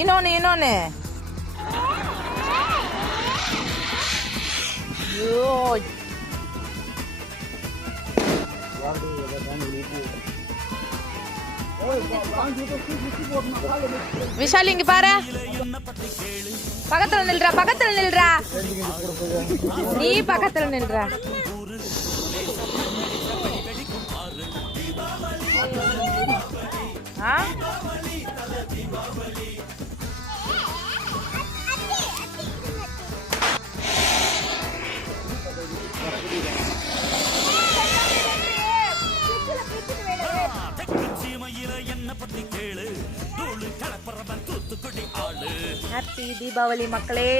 இன்னொன்னு ஐயோ விஷால் இங்க பாரு, பக்கத்துல நில்றா நீ பக்கத்துல நில்றா. ஹாப்பி தீபாவளி மக்களே.